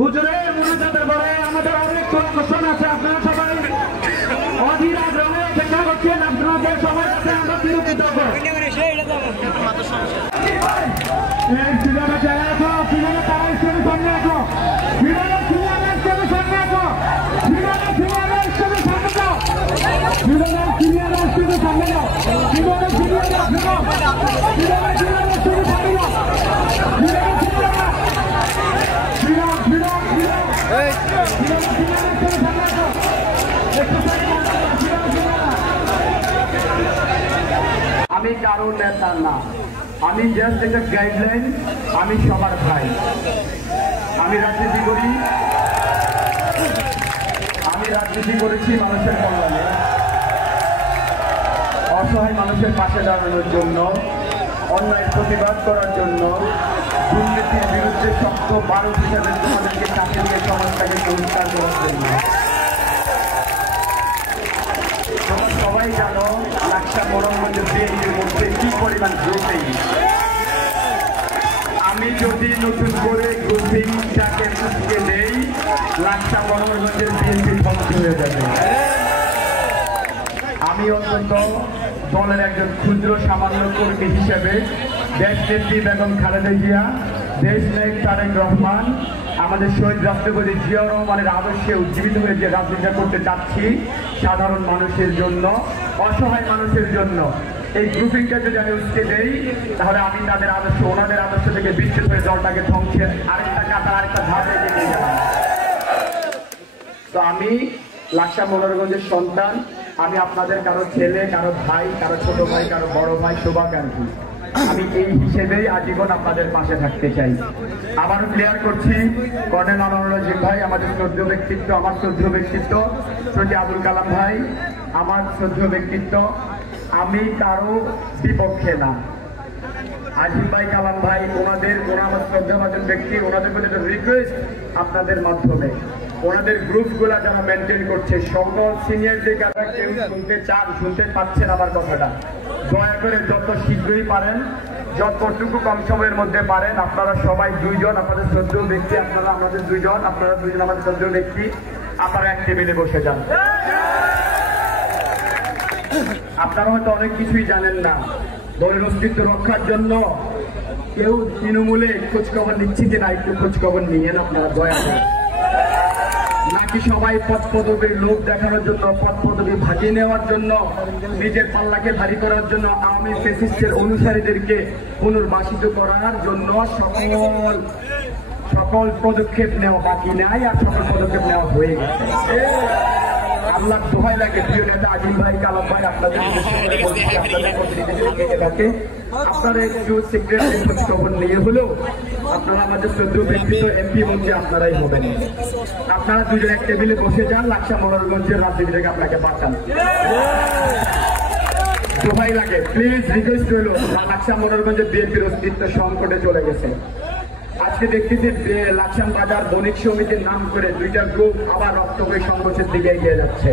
হুজুরের মোনাজাতের পরে আমাদের অনেক কোশ্চেন আছে। আপনারা সবাই অধীর আগ্রহে অপেক্ষা করছেন। আপনাদের সবার কাছে আমরা বিরোধিত আমি কারোর নেতা না, আমি জাস্ট একটা গাইডলাইন। আমি সবার ভাই। আমি রাজনীতি করেছি মানুষের কল্যাণে, অসহায় মানুষের পাশে দাঁড়ানোর জন্য, অন্যায় প্রতিবাদ করার জন্য, দুর্নীতির বিরুদ্ধে শক্ত বারুদ হিসাবে তোমাদেরকে কাছে নিয়ে সমাজটাকে পরিষ্কার করার জন্য। তোমরা সবাই জানো লাকসাম মোড়ের বিএনপির মধ্যে কি পরিমাণ গ্রুপিং। আমি যদি নতুন করে গ্রুপিংটাকে ফুসকে দেই, লাকসাম মোড়ের বিএনপি ধ্বংস হয়ে যাবে। আমি অন্তত দলের একজন ক্ষুদ্র সামান্য কর্মী হিসেবে দেশনেত্রী বেগম খালেদা জিয়া, দেশনায়ক তারেক রহমান, আমাদের শহীদ রাষ্ট্রপতি জিয়াউর রহমানের আদর্শে উজ্জীবিত হয়ে যে রাজনীতি করতে চাচ্ছি সাধারণ মানুষের জন্য, অসহায় মানুষের জন্য, এই গ্রুপিংটা যদি আমি উঠতে দেই, তাহলে আমি তাদের আদর্শ, ওনাদের আদর্শ থেকে বিচ্ছিন্ন হয়ে দলটাকে ধ্বংসের আরেকটা কাতার, আরেকটা ধাপে এগিয়ে গেলাম। তো আমি লাকসাম মোড়েরগঞ্জের সন্তান। আমি আপনাদের কারো ছেলে, কারো ভাই, কারো ছোট ভাই, কারো বড় ভাই, শুভাকাঙ্ক্ষী। আমি এই হিসেবেই আজীবন আপনাদের পাশে থাকতে চাই। আবারও ক্লিয়ার করছি, কর্নেল আনোয়ারুল আজিম ভাই আমাদের শ্রদ্ধেয় ব্যক্তিত্ব, আমার শ্রদ্ধেয় ব্যক্তিত্ব, সৈয়দ আবুল কালাম ভাই আমার শ্রদ্ধেয় ব্যক্তিত্ব। আমি কারো বিপক্ষে না। আজিম ভাই, কালাম ভাই, ওরা আমার শ্রদ্ধাভাজন ব্যক্তি। ওনাদের প্রতি একটা রিকোয়েস্ট আপনাদের মাধ্যমে, ওনাদের গ্রুপগুলা যারা মেনটেন করছে, সকল সিনিয়রদের কাছে কেউ শুনতে চান, শুনতে পাচ্ছেন আমার কথাটা, দয়া করে যত শীঘ্রই পারেন, যতটুকু কম সময়ের মধ্যে পারেন, আপনারা সবাই দুইজন আপনাদের শ্রদ্ধেয় ব্যক্তি, আপনারা আমাদের দুইজন, আপনারা দুইজন আমাদের শ্রদ্ধেয় ব্যক্তি, আপনারা এক টেবিলে বসে যান। আপনারা হয়তো অনেক কিছুই জানেন না। দলের অস্তিত্ব রক্ষার জন্য কেউ তৃণমূলে খোঁজখবর নিচ্ছে কিনা, একটু খোঁজখবর নিয়েন আপনারা দয়া করে। নাকি সবাই পদ পদবীর লোক দেখানোর জন্য, পদ পদবী ভাগিয়ে নেওয়ার জন্য, নিজের পাল্লাকে ভারী করার জন্য, আওয়ামী ফ্যাসিস্টের অনুসারীদেরকে পুনর্বাসিত করার জন্য সকল পদক্ষেপ নেওয়া বাকি নাই, আর সকল পদক্ষেপ নেওয়া হয়ে গেছে। আল্লাহ দোহাই লাগে, প্রিয় নেতা আজিম ভাই, কালাম ভাই, আপনাদের আপনারা একটু সিক্রেট খোঁজখবর নিয়ে হলেও আপনারা আমাদের শ্রদ্ধেয় ব্যক্তিত্ব এমপি মন্ত্রী আপনারাই হবেন। আপনারা দুজন এক টেবিলে বসে যান, লাকসাম মোড়েরগঞ্জের রাজনীতি থেকে আপনাকে বাঁচান। দোহাই লাগে, প্লিজ রিকোয়েস্ট হলো, লাকসাম মোড়েরগঞ্জের বিএনপির অস্তিত্ব সংকটে চলে গেছে। আজকে দেখতেছি লাকসাম বাজার বণিক সমিতির নাম করে দুইটা গ্রুপ আবার রক্তকরী সংঘর্ষের দিকে এগিয়ে যাচ্ছে।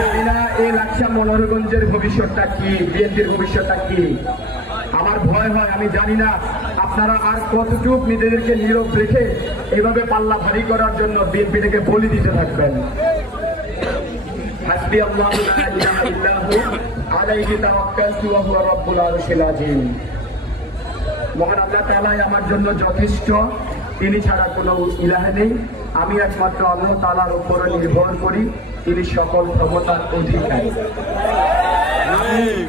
জানি না এই লাকসাম মোড়েরগঞ্জের ভবিষ্যৎটা কি, বিএনপির ভবিষ্যৎটা কি। আমার ভয় হয়, আমি জানি না আপনারা আর কতটুকু নিজেদেরকে নীরব রেখে এভাবে পাল্লা ভারী করার জন্য বিএনপিটাকে বলি দিতে থাকবেন। হাসবি আল্লাহু লা ইলাহা ইল্লাহু আলাইহি তাওয়াক্কালতু ওয়া হুয়া রাব্বুল আরশিল আযীম। মহান আল্লাহ তাআলাই আমার জন্য যথেষ্ট, তিনি ছাড়া কোনো ইলাহ নেই। আমি একমাত্র আল্লাহ তাআলার উপরে নির্ভর করি, তিনি সকল ক্ষমতার অধিকারী।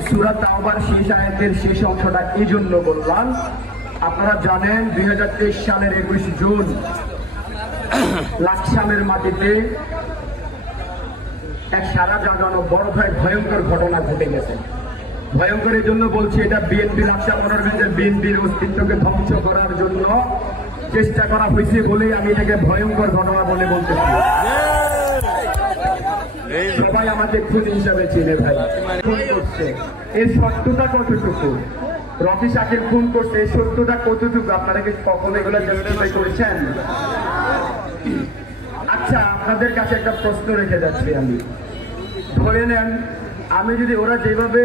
সূরা তাওবার শেষ আয়াতের শেষ অংশটা এই জন্য বললাম, আপনারা জানেন 2023 সালের 21 জুন লাকসামের মাটিতে এক সারা জাগানো বড় ভয়ঙ্কর ঘটনা ঘটে গেছে। ভয়ঙ্করের জন্য বলছি, এটা বিএনপি, লাকসাম মোড়েরগঞ্জের বিএনপির অস্তিত্বকে ধ্বংস করার জন্য চেষ্টা করা হয়েছে বলেই আমি এটাকে ভয়ঙ্কর ঘটনা বলে বলতেছি। সবাই আমাকে খুন হিসাবে চিনে ভাই। খুন করছে, এর সত্যতা কতটুকু? রফি শাকিল খুন করছে, এই সত্যতা কতটুকু? আপনারা কি কখনো এগুলো জাস্টিফাই করেছেন? আচ্ছা, আপনাদের কাছে একটা প্রশ্ন রেখে যাচ্ছি আমি। ধরে নেন আমি যদি ওরা যেভাবে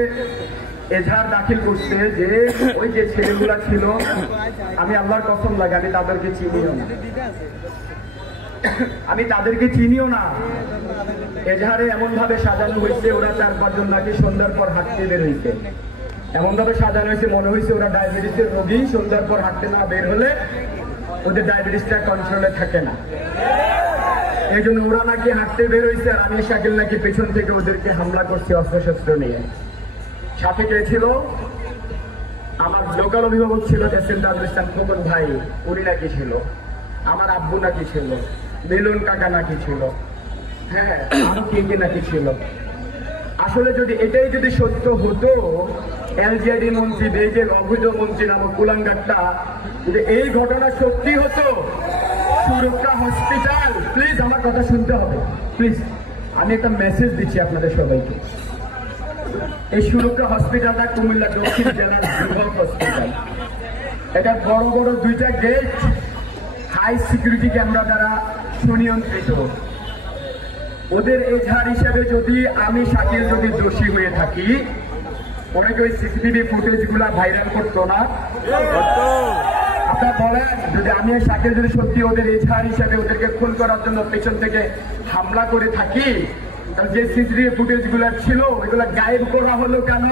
এজাহার দাখিল করছে যে ওই যে ছেলেগুলা ছিল, আমি আল্লাহর কসম লাগে আমি তাদেরকে চিনিও না, আমি তাদেরকে চিনিও না। এজাহারে এমন ভাবে সাজানো হয়েছে ওরা 4-5 জন নাকি সন্ধ্যার পর হাঁটতে বের হয়েছে, এমন ভাবে সাজানো হয়েছে মনে হয়েছে ওরা ডায়াবেটিসের রোগী, সন্ধ্যার পর হাঁটতে না বের হলে ওদের ডায়াবেটিসটা কন্ট্রোলে থাকে না, এই জন্য ওরা নাকি হাঁটতে বের হয়েছে আর আমি শাকিল নাকি পেছন থেকে ওদেরকে হামলা করছি অস্ত্রশস্ত্র নিয়ে। সাথে কে ছিল? আমার লোকাল অভিভাবক ছিল এসএম তাজুল ইসলাম খোকন ভাই, উনি নাকি ছিল, আমার আব্বু নাকি ছিল, মিলন কাকা নাকি ছিল, হ্যাঁ আরো কে নাকি ছিল। আসলে যদি এটাই যদি সত্য হতো, এলজিআইডি মন্ত্রী যে অবৈধ মন্ত্রী নামক কুলাঙ্গারটা যদি এই ঘটনা সত্যি হতো, সুরক্ষা হসপিটাল, প্লিজ আমার কথা শুনতে হবে প্লিজ, আমি একটা মেসেজ দিচ্ছি আপনাদের সবাইকে। এই সুরক্ষা হসপিটালটা কুমিল্লা দক্ষিণ জেলার যুবক হসপিটাল, এটা বড় বড় 2টা গেট, হাই সিকিউরিটি ক্যামেরা দ্বারা সুনিয়ন্ত্রিত। ওদের এজাহার হিসেবে যদি আমি শাকিল যদি দোষী হয়ে থাকি, অনেকে ওই সিসিটিভি ফুটেজ গুলা ভাইরাল করতো না? আপনারা বলেন, যদি আমি শাকিল যদি সত্যি ওদের এজাহার হিসেবে ওদেরকে খুন করার জন্য পেছন থেকে হামলা করে থাকি, তাহলে যে সিসিটিভি ফুটেজ গুলা ছিল ওইগুলা গায়েব করা হলো কেন?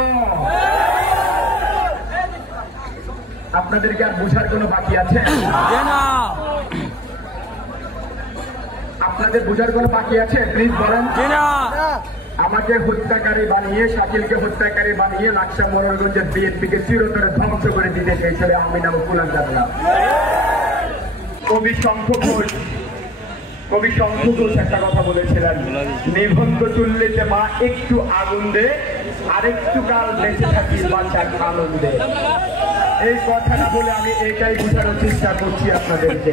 আপনাদেরকে আর বোঝার কোনো বাকি আছে? আপনাদের বোঝার কোনো বাকি আছে? প্লিজ বলেন। আমাকে হত্যাকারী বানিয়ে, শাকিলকে হত্যাকারী বানিয়ে লাকসা মোড়লগঞ্জের বিএনপিকে চিরতরে ধ্বংস করে দিতে চেয়েছিল আমি নাম কুলাঙ্গার। কবি শঙ্খ ঘোষ একটা কথা বলেছিলেন, নিবন্ধ চুল্লিতে মা একটু আগুন দে, আরেকটু কাল বেঁচে থাকি বাঁচার আনন্দে। এই কথাটা বলে আমি এটাই বোঝানোর চেষ্টা করছি আপনাদেরকে,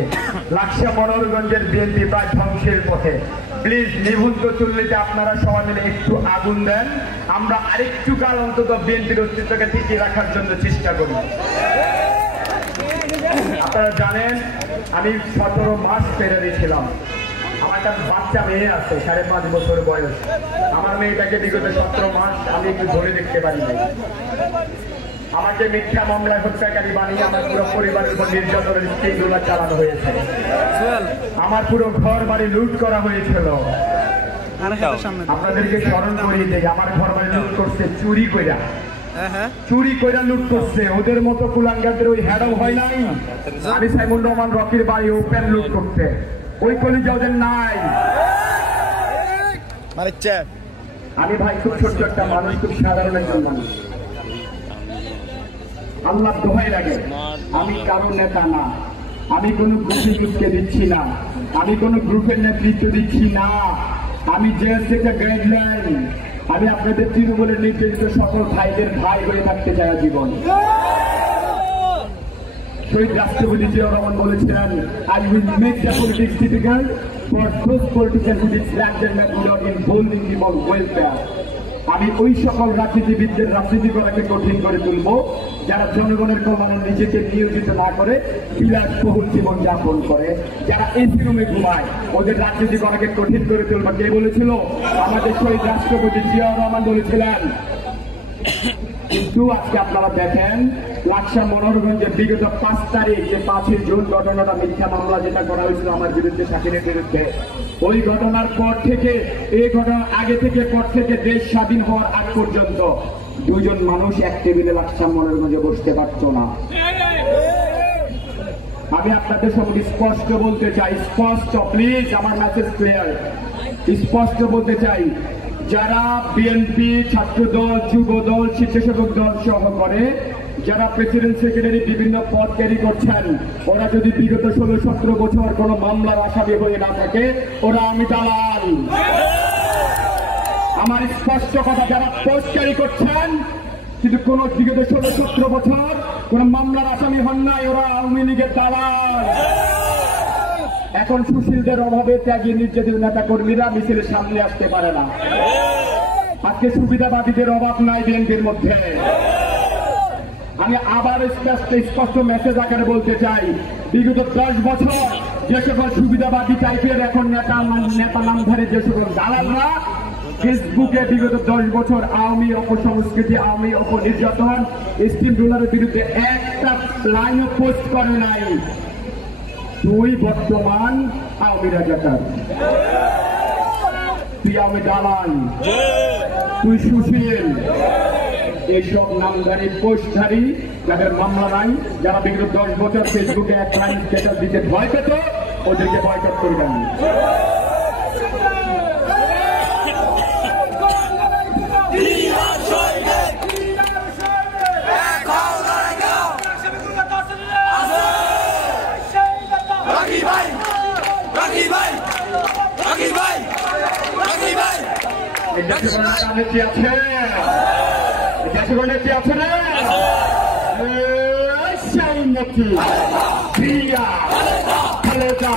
লাকসা মোড়লগঞ্জের বিএনপি প্রায় ধ্বংসের পথে। প্লিজ নিবন্ধ চুল্লিতে আপনারা সবাই মিলে একটু আগুন দেন, আমরা আরেকটু কাল অন্তত বিএনপির অস্তিত্বকে টিকিয়ে রাখার জন্য চেষ্টা করি। আপনারা জানেন আমি 17 মাস পেরে দিয়েছিলাম, আমার একটা বাচ্চা মেয়ে আছে 5.5 বছর বয়স, আমার মেয়েটাকে বিগত 17 মাস আমি একটু ধরে দেখতে পারি নাই। আমাকে মিথ্যা মামলায় হত্যাকারী বানিয়ে আমার পুরো পরিবারের উপর নির্যাতনের স্কিমগুলো চালানো হয়েছে, আমার পুরো ঘর বাড়ি লুট করা হয়েছিল। আপনাদেরকে স্মরণ করিয়ে দেয়, আমার ঘর বাড়ি লুট করছে চুরি কইরা লুট করছে। ওদের মতো কুলাঙ্গারদের ওই হ্যাডাও হয় নাই। আমি সাইমন রহমান রকির বাড়ি ওপেন লুট করতে, ওই কলিজা ওদের নাই। আমি ভাই খুব ছোট্ট একটা মানুষ, খুব সাধারণ একজন মানুষ, আল্লাহ দোহাই লাগে, আমি কারো নেতা না, আমি কোনো গ্রুপকে দিচ্ছি না, আমি কোনো গ্রুপের নেতৃত্ব দিচ্ছি না, আমি জেল থেকে গাইডলাইন, আমি আপনাদের তৃণমূলের নির্দেশিত সকল ভাইদের ভাই হয়ে থাকতে চাই জীবন। শহীদ রাষ্ট্রপতি জিয়াউর রহমান বলেছিলেন, I will make the politics difficult for those politicians who distract their method in holding people welfare. আমি ওই সকল রাজনীতিবিদদের রাজনীতি করাকে কঠিন করে তুলব যারা জনগণের কল্যাণে নিজেকে নিয়োজিত না করে বিলাসবহুল জীবন যাপন করে, যারা এসি রুমে ঘুমায়, ওদের রাজনীতি করাকে কঠিন করে তুলব। কে বলেছিল? আমাদের শহীদ রাষ্ট্রপতি জিয়াউর রহমান বলেছিলেন। কিন্তু আজকে আপনারা দেখেন লাকসা মোড়লগঞ্জে বিগত 5 তারিখ যে 5ই জুন ঘটনাটা মিথ্যা মামলা যেটা করা হয়েছিল আমার বিরুদ্ধে, শাকিলের বিরুদ্ধে, ওই ঘটনার পর থেকে, এই ঘটনার আগে থেকে পর থেকে দেশ স্বাধীন হওয়ার আগ পর্যন্ত 2 জন মানুষ এক টেবিলে লাকসা মোড়লগঞ্জে বসতে পারত না। আমি আপনাদের সঙ্গে স্পষ্ট বলতে চাই, স্পষ্ট, প্লিজ আমার মেসেজ ক্লিয়ার, স্পষ্ট বলতে চাই, যারা বিএনপি, ছাত্রদল, যুবদল, স্বেচ্ছাসেবক দল সহ করে যারা প্রেসিডেন্ট সেক্রেটারি বিভিন্ন পদ ক্যারি করছেন, ওরা যদি বিগত 16-17 বছর কোন মামলার আসামি হয়ে না থাকে, ওরা আমি দালাল। আমার স্পষ্ট কথা, যারা পোস্ট ক্যারি করছেন কিন্তু কোন বিগত 16-17 বছর কোন মামলার আসামি হন নাই, ওরা আওয়ামী লীগের দালাল। এখন সুশীলদের অভাবে ত্যাগী নির্যাতিত নেতা কর্মীরা মিছিলের সামনে আসতে পারে না। আজকে সুবিধাবাদীদের অভাব নাই বিএনপির মধ্যে। আমি আবার স্পষ্ট মেসেজ আকারে বলতে চাই, বিগত 10 বছর যে সকল সুবিধাবাদী টাইপের এখন নেতা নামধারী যে সকল দালালরা ফেসবুকে বিগত 10 বছর আওয়ামী অপসংস্কৃতি, আওয়ামী অপনির্যাতন, স্টিম রোলারের বিরুদ্ধে একটা লাইনও পোস্ট করে নাই। তুই বর্তমান আওয়ামী রাজাকার, তুই আওয়ামী দালাল, তুই সুশীল। এইসব নামধারী পোস্টধারী যাদের মামলা নাই, যারা বিগত 10 বছর ফেসবুকে এক লাইন স্ট্যাটাস দিতে ভয় পেত, ওদেরকে বয়কট করবেন। নেত্রী আছে, নেত্রী আছে রে, সেই নেত্রী প্রিয়া খালেদা।